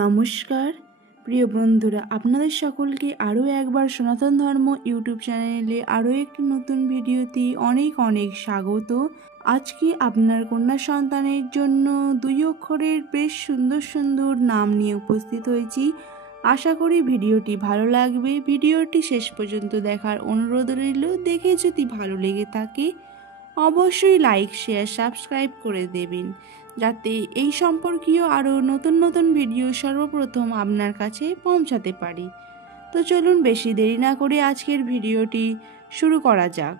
নমস্কার প্রিয় বন্ধুরা, আপনাদের সকলকে আরও একবার সনাতন ধর্ম ইউটিউব চ্যানেলে আরও একটি নতুন ভিডিওতে অনেক অনেক স্বাগত। আজকে আপনার কন্যা সন্তানের জন্য 2 অক্ষরের বেশ সুন্দর সুন্দর নাম নিয়ে উপস্থিত হয়েছি। আশা করি ভিডিওটি ভালো লাগবে। ভিডিওটি শেষ পর্যন্ত দেখার অনুরোধ রইল। দেখে যদি ভালো লেগে থাকে অবশ্যই লাইক, শেয়ার, সাবস্ক্রাইব করে দেবেন, যাতে এই সম্পর্কীয় আরও নতুন নতুন ভিডিও সর্বপ্রথম আপনার কাছে পৌঁছাতে পারি। তো চলুন বেশি দেরি না করে আজকের ভিডিওটি শুরু করা যাক।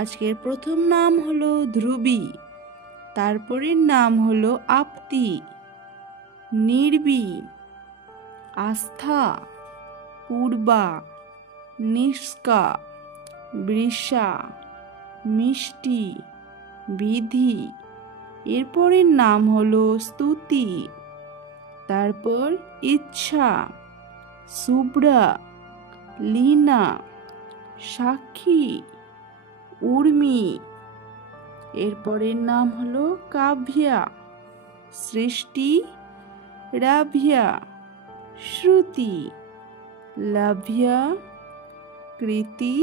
আজকের প্রথম নাম হলো ধ্রুবী, তারপরের নাম হলো আপতি, নির্বী, আস্থা, পূর্বা, নিষ্কা, বৃষা, মিষ্টি, বিধি। এরপরের নাম হলো স্তুতি, তারপর ইচ্ছা, শুভ্রা, লীনা, সাক্ষী, উর্মি। এরপরের নাম হলো কাভ্যা, সৃষ্টি, রাভ্যা, শ্রুতি, লাভ্যা, কৃতি,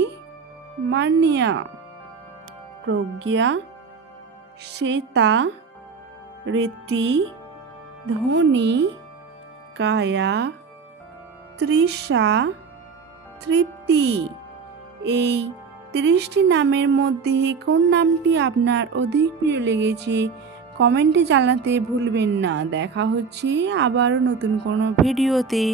মান্যা, প্রজ্ঞা, শ্বেতা, রীতি, ধ্বনি, কায়া, তৃষা, তৃপ্তি। এই 30টি নামের মধ্যে কোন নামটি আপনার অধিক প্রিয় লেগেছে কমেন্টে জানাতে ভুলবেন না। দেখা হচ্ছে আবারও নতুন কোনো ভিডিওতে।